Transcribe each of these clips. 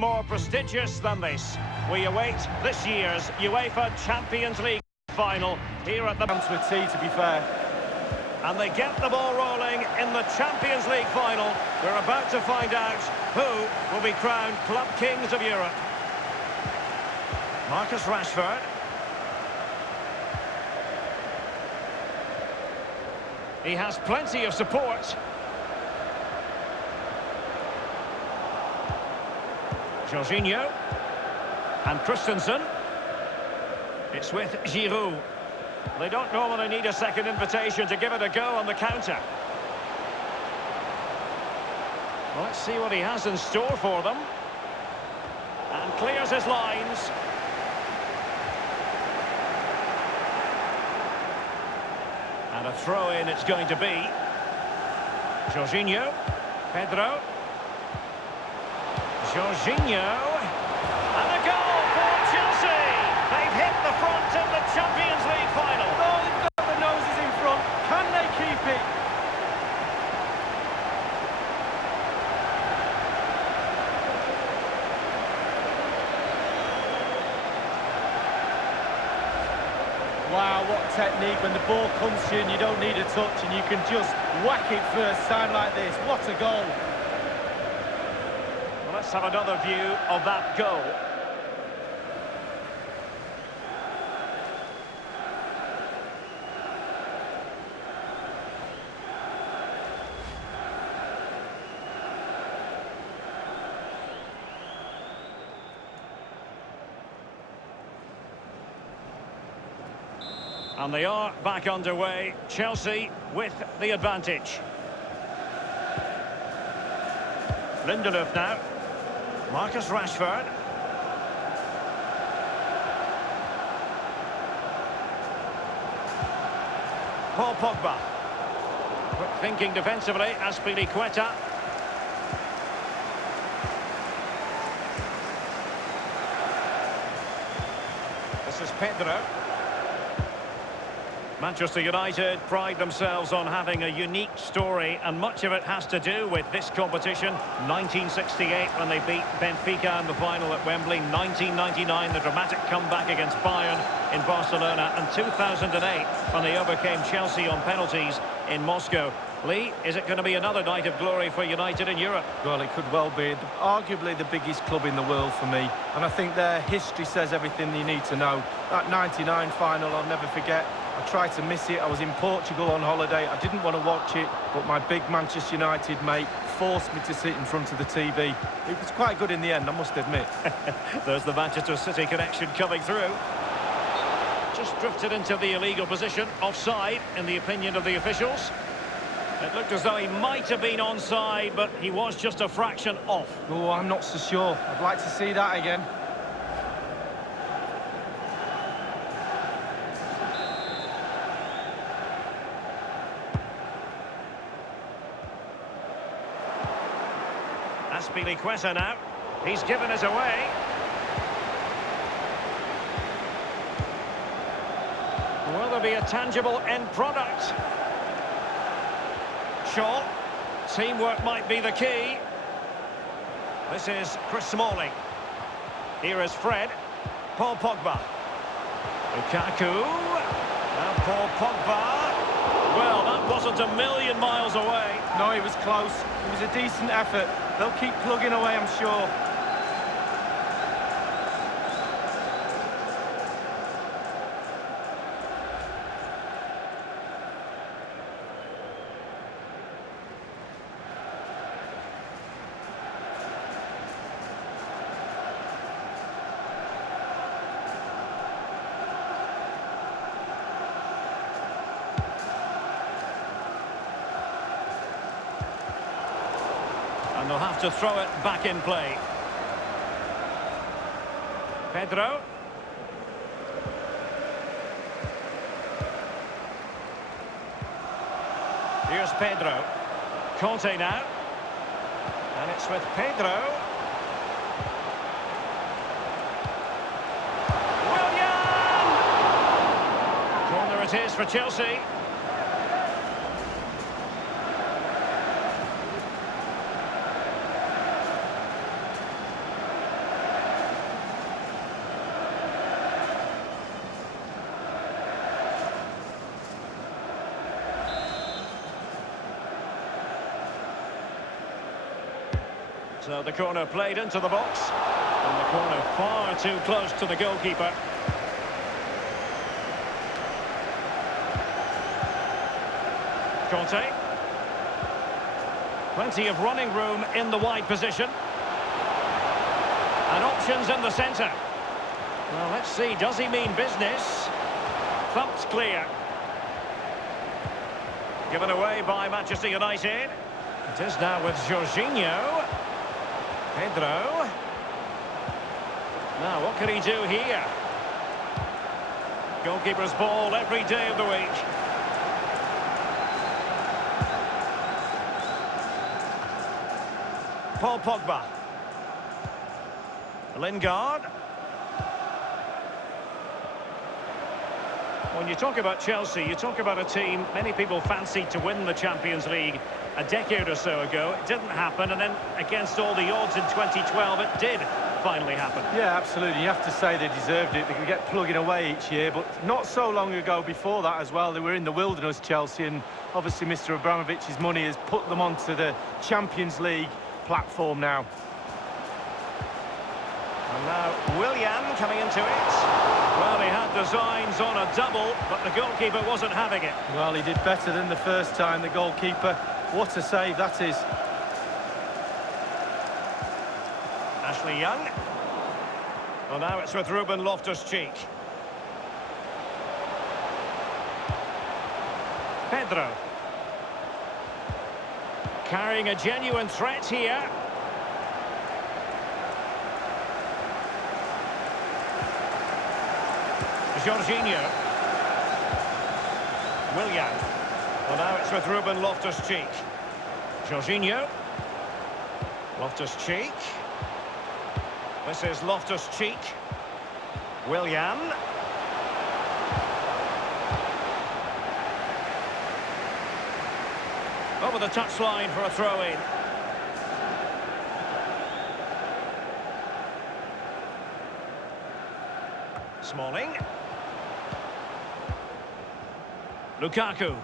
more prestigious than this. We await this year's UEFA Champions League final here at the... To a tee, to be fair. And they get the ball rolling in the Champions League final. We're about to find out who will be crowned Club Kings of Europe. Marcus Rashford. He has plenty of support. Jorginho. And Christensen. It's with Giroud. They don't normally need a second invitation to give it a go on the counter. Well, let's see what he has in store for them. And clears his lines. And a throw-in it's going to be. Jorginho. Pedro. Jorginho. And a goal for Chelsea! They've hit the front in the Champions League final. Oh, they've got the noses in front. Can they keep it? Wow, what technique when the ball comes to you and you don't need a touch and you can just whack it first time like this. What a goal. Well, let's have another view of that goal. And they are back underway. Chelsea with the advantage. Lindelöf now. Marcus Rashford. Paul Pogba. Quick thinking defensively, Azpilicueta. This is Pedro. Manchester United pride themselves on having a unique story, and much of it has to do with this competition. 1968 when they beat Benfica in the final at Wembley. 1999, the dramatic comeback against Bayern in Barcelona. And 2008 when they overcame Chelsea on penalties in Moscow. Lee, is it going to be another night of glory for United in Europe? Well, it could well be. Arguably the biggest club in the world for me. And I think their history says everything you need to know. That 99 final, I'll never forget. I tried to miss it. I was in Portugal on holiday. I didn't want to watch it, but my big Manchester United mate forced me to sit in front of the TV. It was quite good in the end, I must admit. There's the Manchester City connection coming through. Just drifted into the illegal position, offside in the opinion of the officials. It looked as though he might have been onside, but he was just a fraction off. Oh, I'm not so sure. I'd like to see that again. Azpilicueta now. He's given us away. Will there be a tangible end product? Shaw. Teamwork might be the key. This is Chris Smalling. Here is Fred. Paul Pogba. Lukaku. Now Paul Pogba. Well, that wasn't a million miles away. No, it was close. It was a decent effort. They'll keep plugging away, I'm sure. And they'll have to throw it back in play. Pedro. Here's Pedro. Conte now. And it's with Pedro. Willian! Corner it is for Chelsea. So the corner played into the box. And the corner far too close to the goalkeeper. Conte. Plenty of running room in the wide position. And options in the centre. Well, let's see, does he mean business? Thumped clear. Given away by Manchester United. It is now with Jorginho. Pedro. Now, what can he do here? Goalkeeper's ball every day of the week. Paul Pogba. Lingard. When you talk about Chelsea, you talk about a team many people fancied to win the Champions League a decade or so ago. It didn't happen, and then against all the odds in 2012, it did finally happen. Yeah, absolutely. You have to say they deserved it. They could get plugging away each year, but not so long ago before that as well, they were in the wilderness, Chelsea, and obviously Mr. Abramovich's money has put them onto the Champions League platform now. And now Willian coming into it. Well, he had designs on a double, but the goalkeeper wasn't having it. Well, he did better than the first time, the goalkeeper. What a save that is. Ashley Young. Well, now it's with Ruben Loftus-Cheek. Pedro. Carrying a genuine threat here. Jorginho. Willian. Well, now it's with Ruben Loftus-Cheek. Jorginho. Loftus-Cheek. This is Loftus-Cheek. Willian. Over the touchline for a throw-in. Smalling. Lukaku.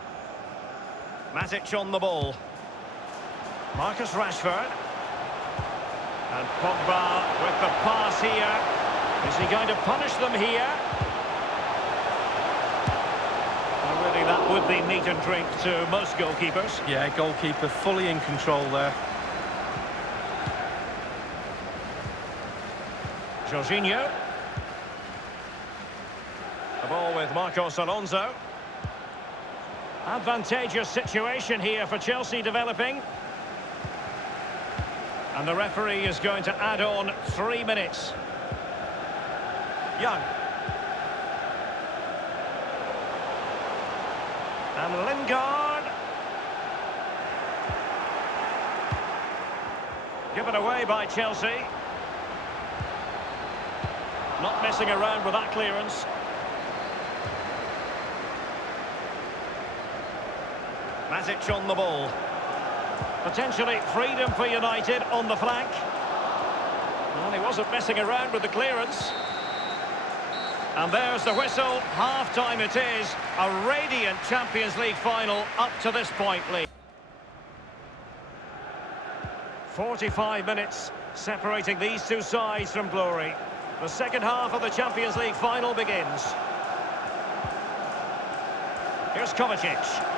Matic on the ball. Marcus Rashford. And Pogba with the pass here. Is he going to punish them here? Well, really, that would be meat and drink to most goalkeepers. Yeah, goalkeeper fully in control there. Jorginho. The ball with Marcos Alonso. Advantageous situation here for Chelsea developing. And the referee is going to add on 3 minutes. Young. And Lingard. Given away by Chelsea. Not messing around with that clearance. Matic on the ball. Potentially freedom for United on the flank. Well, he wasn't messing around with the clearance. And there's the whistle. Half-time it is. A radiant Champions League final up to this point, Lee. 45 minutes separating these two sides from glory. The second half of the Champions League final begins. Here's Kovacic.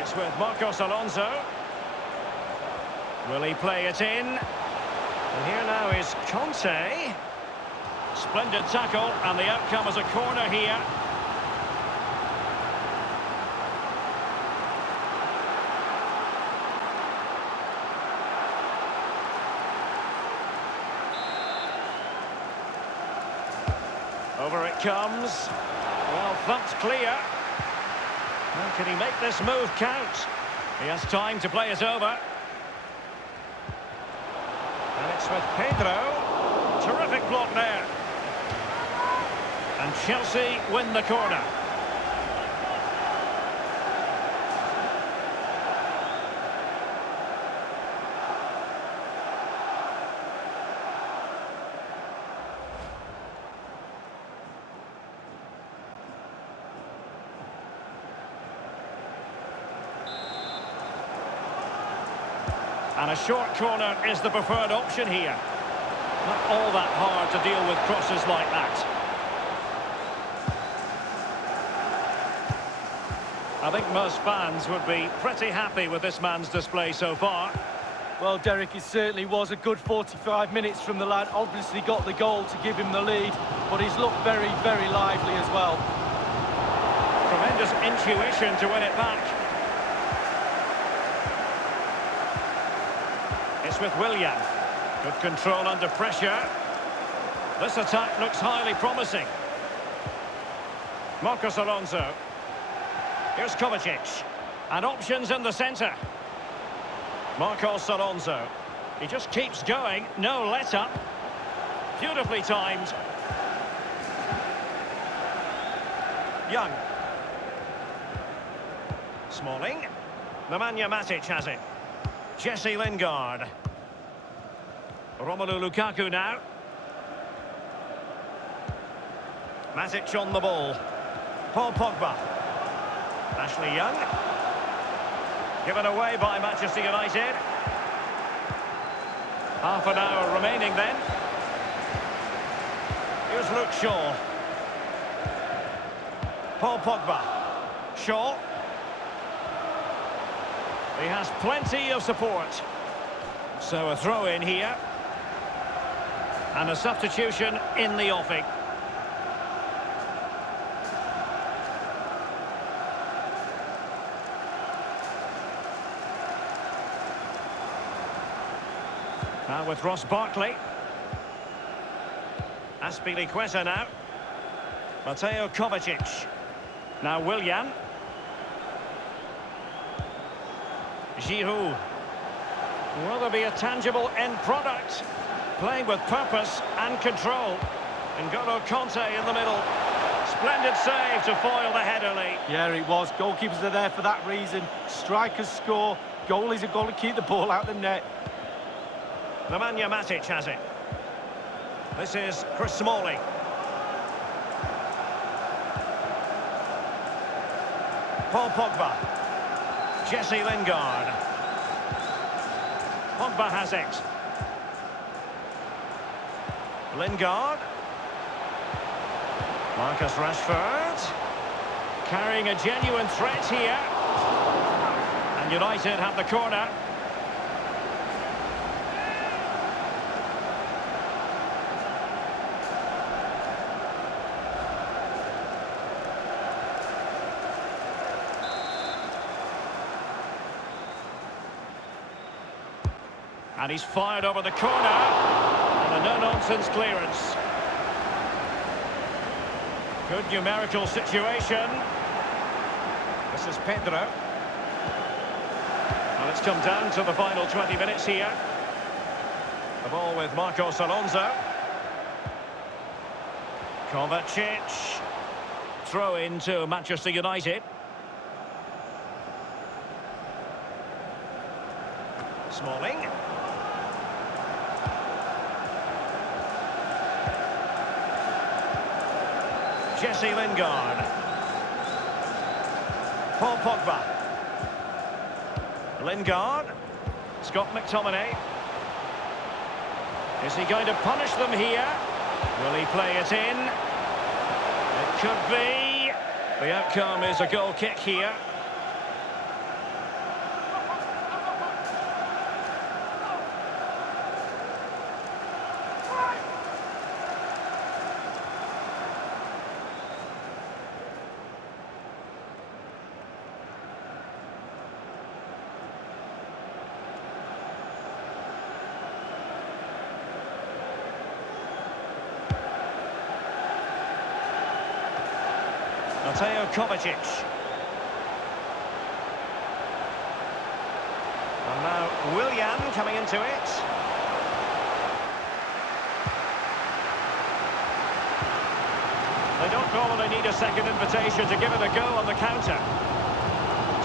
It's with Marcos Alonso. Will he play it in? And here now is Conte. Splendid tackle, and the outcome is a corner here. Over it comes. Well, thumped clear. Well, can he make this move count? He has time to play it over. And it's with Pedro. Terrific block there. And Chelsea win the corner. And a short corner is the preferred option here. Not all that hard to deal with crosses like that. I think most fans would be pretty happy with this man's display so far. Well, Derek, it certainly was a good 45 minutes from the lad. Obviously got the goal to give him the lead, but he's looked very, very lively as well. Tremendous intuition to win it back. It's with Willian. Good control under pressure. This attack looks highly promising. Marcos Alonso. Here's Kovacic. And options in the centre. Marcos Alonso. He just keeps going. No let-up. Beautifully timed. Young. Smalling. Nemanja Matic has it. Jesse Lingard. Romelu Lukaku now. Matic on the ball. Paul Pogba. Ashley Young. Given away by Manchester United. Half an hour remaining then. Here's Luke Shaw. Paul Pogba. Shaw. He has plenty of support. So a throw in here. And a substitution in the offing. Now with Ross Barkley. Azpilicueta now. Mateo Kovacic. Now Willian. Giroud. Will there be a tangible end product? Playing with purpose and control. N'Golo Kanté in the middle. Splendid save to foil the header lead. Yeah, it was. Goalkeepers are there for that reason. Strikers score. Goalies have got to keep the ball out of the net. Nemanja Matic has it. This is Chris Smalling. Paul Pogba. Jesse Lingard. Pogba has it. Lingard. Marcus Rashford. Carrying a genuine threat here. And United have the corner. And he's fired over the corner. And a no-nonsense clearance. Good numerical situation. This is Pedro. And it's come down to the final 20 minutes here. The ball with Marcos Alonso. Kovacic. Throw into Manchester United. Smalling. Jesse Lingard. Paul Pogba. Lingard. Scott McTominay. Is he going to punish them here? Will he play it in? It could be. The outcome is a goal kick here. Mateo Kovacic. And now Willian coming into it. They don't normally need a second invitation to give it a go on the counter.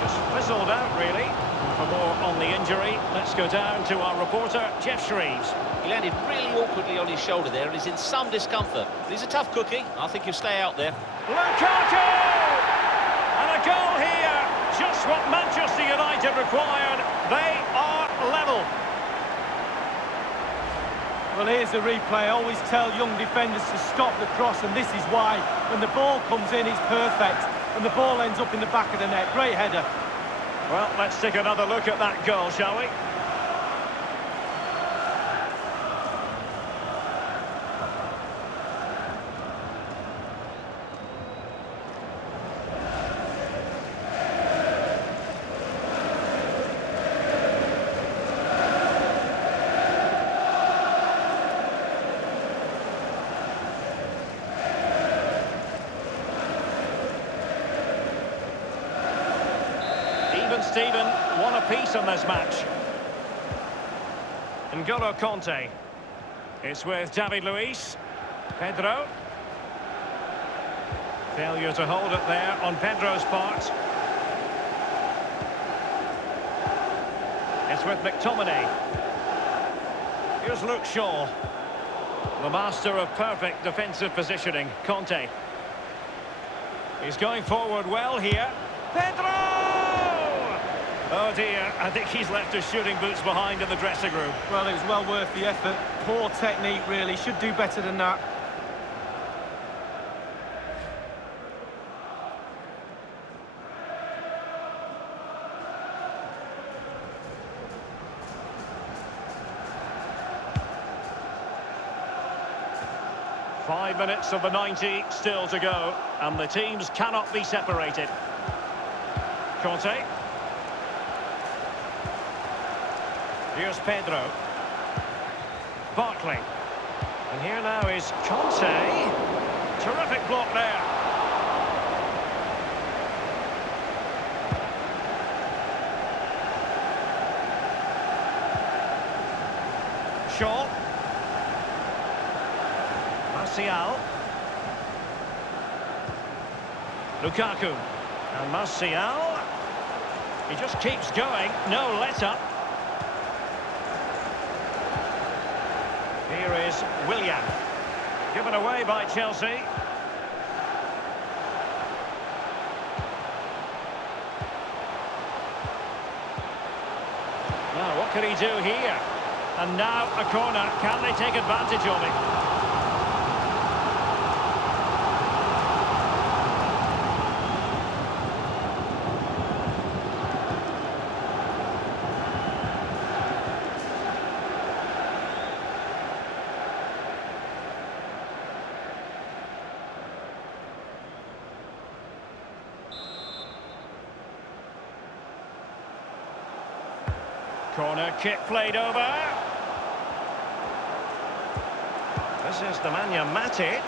Just fizzled out, really. For more on the injury, let's go down to our reporter, Jeff Shreves. He landed really awkwardly on his shoulder there and is in some discomfort. But he's a tough cookie. I think he'll stay out there. Lukaku! And a goal here. Just what Manchester United required. They are level. Well, here's the replay. I always tell young defenders to stop the cross, and this is why. When the ball comes in, it's perfect, and the ball ends up in the back of the net. Great header. Well, let's take another look at that goal, shall we? Steven, one apiece in this match. N'Golo Kanté. It's with David Luiz. Pedro. Failure to hold it there on Pedro's part. It's with McTominay. Here's Luke Shaw. The master of perfect defensive positioning, Kanté. He's going forward well here. Pedro! Oh dear, I think he's left his shooting boots behind in the dressing room. Well, it was well worth the effort. Poor technique, really. Should do better than that. Five minutes of the 90 still to go, and the teams cannot be separated. Kanté. Here's Pedro. Barkley. And here now is Kanté. Terrific block there. Shaw. Martial. Lukaku. And Martial. He just keeps going. No let-up. Here is Willian. Given away by Chelsea. Now, what can he do here? And now a corner. Can they take advantage of it? Corner kick played over. This is Nemanja Matic.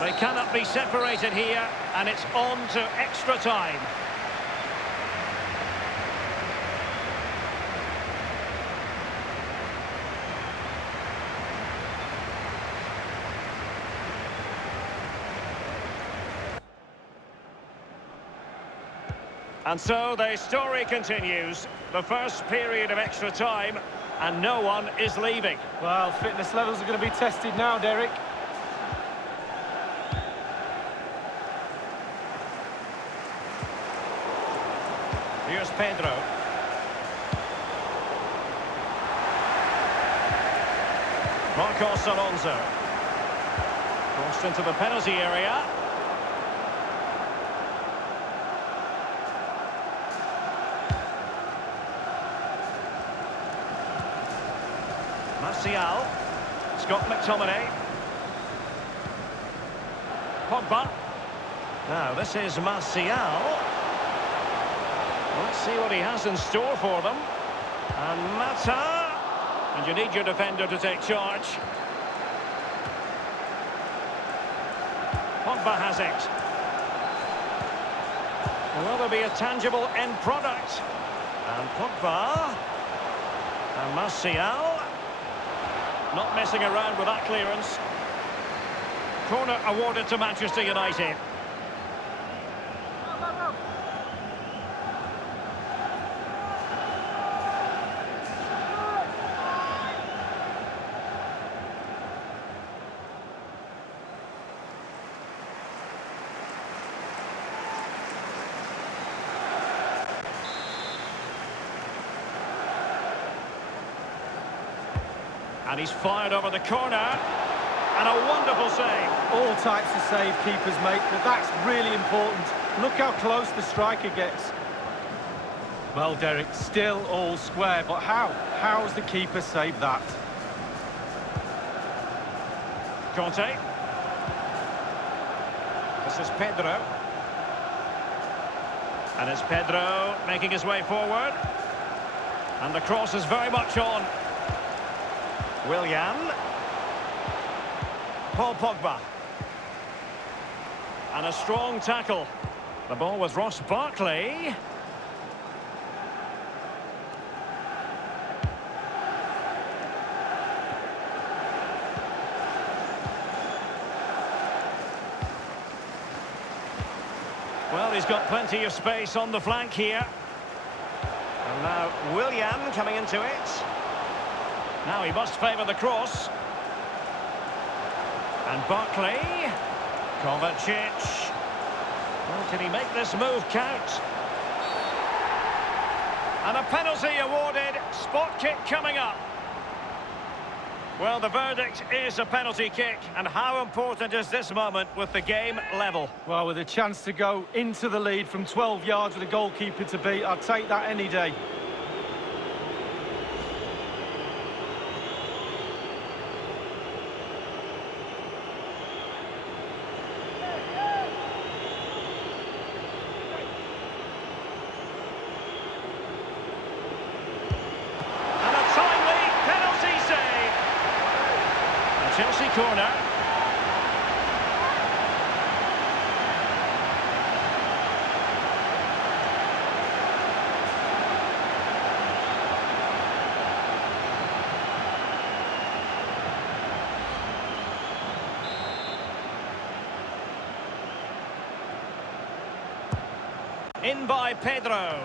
They cannot be separated here, and it's on to extra time. And so the story continues. The first period of extra time, and no one is leaving. Well, fitness levels are going to be tested now, Derek. Here's Pedro. Marcos Alonso. Crossed into the penalty area. Martial. Scott McTominay. Pogba. Now, this is Martial. Let's see what he has in store for them. And Mata. And you need your defender to take charge. Pogba has it. Will there be a tangible end product? And Pogba. And Martial. Not messing around with that clearance. Corner awarded to Manchester United. And he's fired over the corner. And a wonderful save. All types of save keepers make, but that's really important. Look how close the striker gets. Well, Derek, still all square, but how? How's the keeper saved that? Conte. This is Pedro. And it's Pedro making his way forward. And the cross is very much on. Willian. Paul Pogba. And a strong tackle. The ball with Ross Barkley. Well, he's got plenty of space on the flank here. And now Willian coming into it. Now he must favour the cross. And Barkley. Kovacic. Well, can he make this move count? And a penalty awarded. Spot kick coming up. Well, the verdict is a penalty kick. And how important is this moment with the game level? Well, with a chance to go into the lead from 12 yards with a goalkeeper to beat, I'd take that any day. Chelsea corner. In by Pedro.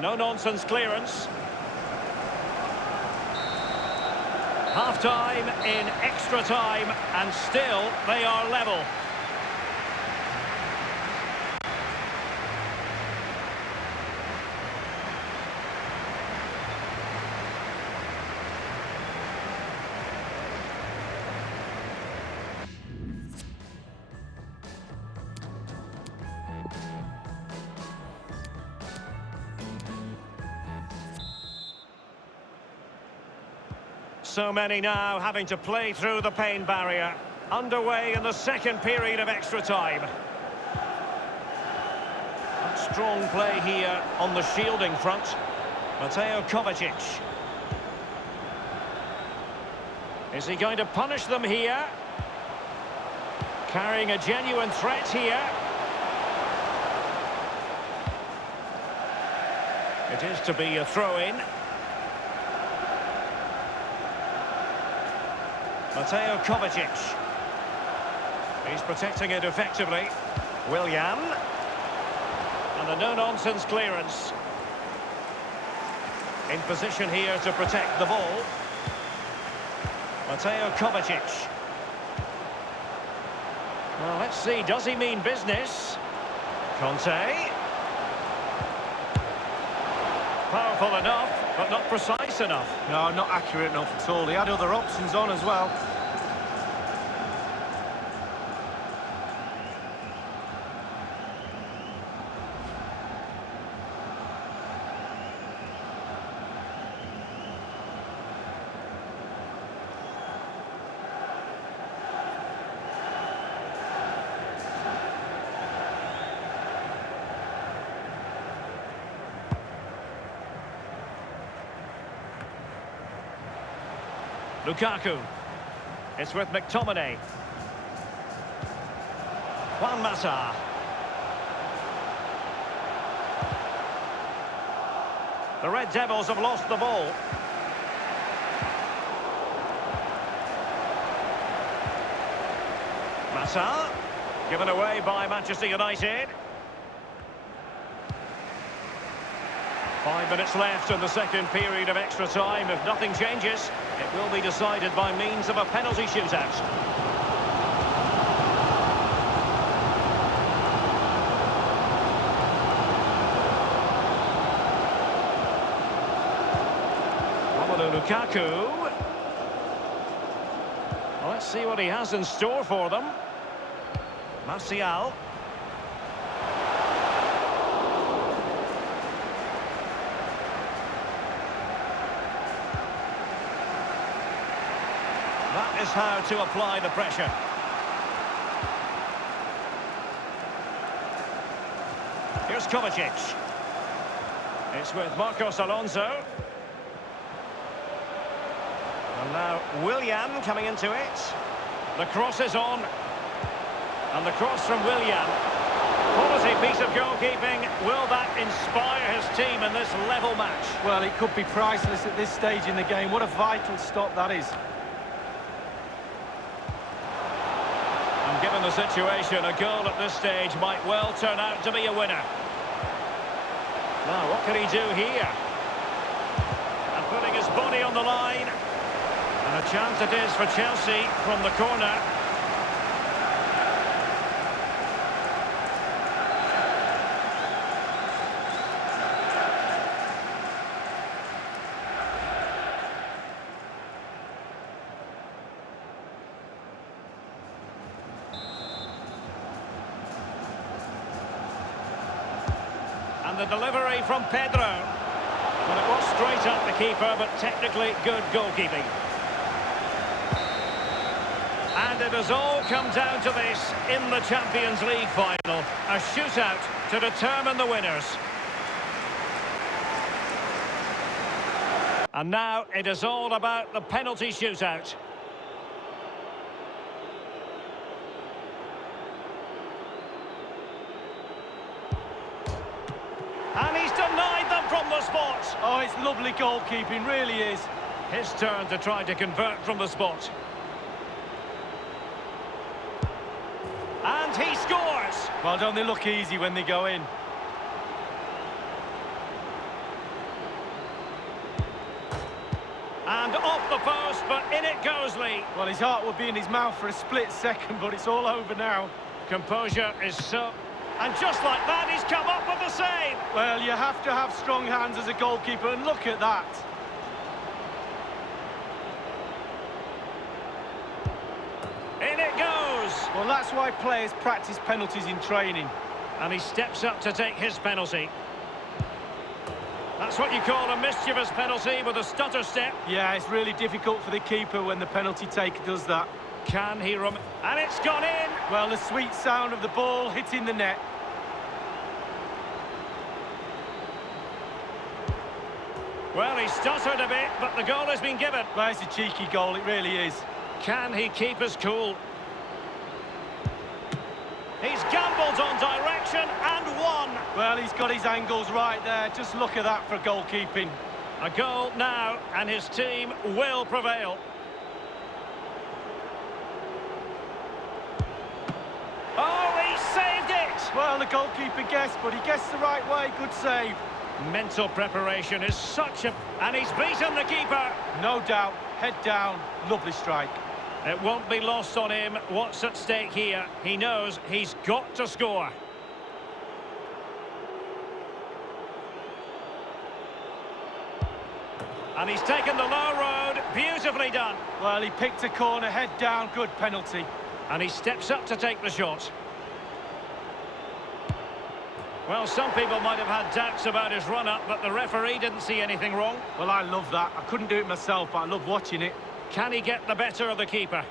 No-nonsense clearance. Half-time in extra time, and still they are level. So many now having to play through the pain barrier. Underway in the second period of extra time. Strong play here on the shielding front. Mateo Kovacic. Is he going to punish them here? Carrying a genuine threat here. It is to be a throw-in. Mateo Kovacic. He's protecting it effectively. Willian. And a no-nonsense clearance. In position here to protect the ball. Mateo Kovacic. Well, let's see, does he mean business? Conte. Powerful enough, but not precise enough. No, not accurate enough at all. He had other options on as well. Lukaku. It's with McTominay. Juan Mata. The Red Devils have lost the ball. Mata. Given away by Manchester United. 5 minutes left in the second period of extra time. If nothing changes, it will be decided by means of a penalty shootout. Romelu Lukaku. Let's see what he has in store for them. Martial. That is how to apply the pressure. Here's Kovacic. It's with Marcos Alonso. And now Willian coming into it. The cross is on. And the cross from Willian. Quality piece of goalkeeping. Will that inspire his team in this level match? Well, it could be priceless at this stage in the game. What a vital stop that is. And given the situation, a goal at this stage might well turn out to be a winner. Now, what can he do here? And putting his body on the line. And a chance it is for Chelsea from the corner. And the delivery from Pedro. Well, it was straight at the keeper, but technically good goalkeeping. And it has all come down to this in the Champions League final. A shootout to determine the winners. And now it is all about the penalty shootout. And he's denied them from the spot. Oh, it's lovely goalkeeping, really is. His turn to try to convert from the spot. And he scores! Well, don't they look easy when they go in? And off the post, but in it goes Lee. Well, his heart will be in his mouth for a split second, but it's all over now. Composure is so... And just like that, he's come up with the save. Well, you have to have strong hands as a goalkeeper, and look at that. In it goes. Well, that's why players practice penalties in training. And he steps up to take his penalty. That's what you call a mischievous penalty with a stutter step. Yeah, it's really difficult for the keeper when the penalty taker does that. Can he and it's gone in! Well, the sweet sound of the ball hitting the net. Well, he stuttered a bit, but the goal has been given. Well, it's a cheeky goal, it really is. Can he keep his cool? He's gambled on direction and won. Well, he's got his angles right there. Just look at that for goalkeeping. A goal now, and his team will prevail. Oh, he saved it! Well, the goalkeeper guessed, but he guessed the right way. Good save. Mental preparation is such a... And he's beaten the keeper. No doubt. Head down. Lovely strike. It won't be lost on him what's at stake here. He knows he's got to score. And he's taken the low road. Beautifully done. Well, he picked a corner, head down. Good penalty. And he steps up to take the shot. Well, some people might have had doubts about his run-up, but the referee didn't see anything wrong. Well, I love that. I couldn't do it myself, but I love watching it. Can he get the better of the keeper?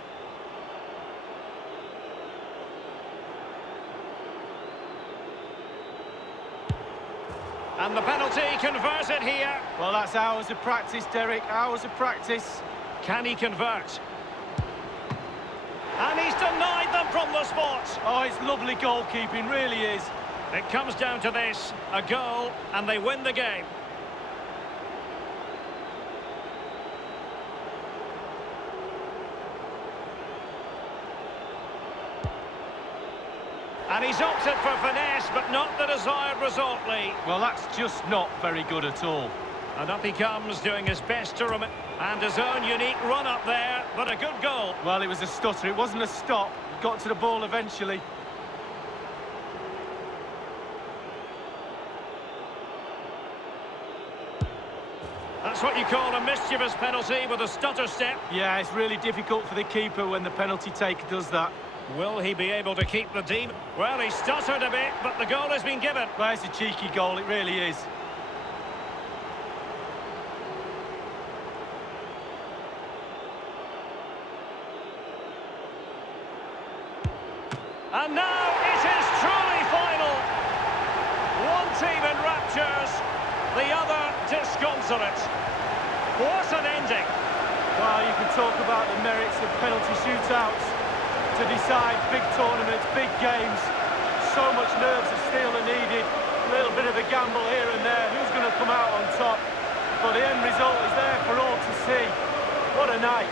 And the penalty converted here. Well, that's hours of practice, Derek. Hours of practice. Can he convert? And he's denied them from the spot. Oh, it's lovely goalkeeping, really is. It comes down to this, a goal, and they win the game. And he's opted for finesse, but not the desired result, Lee. Well, that's just not very good at all. And up he comes, doing his best to and his own unique run up there, but a good goal. Well, it was a stutter. It wasn't a stop. Got to the ball eventually. That's That's what you call a mischievous penalty with a stutter step. Yeah, it's really difficult for the keeper when the penalty taker does that. Will he be able to keep the team? Well, he stuttered a bit, but the goal has been given. Well, it's a cheeky goal, it really is. And now it is truly final. One team in raptures, the other disconsolate. What an ending. Well, you can talk about the merits of penalty shootouts to decide big tournaments, big games. So much nerves of steel are needed. A little bit of a gamble here and there. Who's going to come out on top? But the end result is there for all to see. What a night.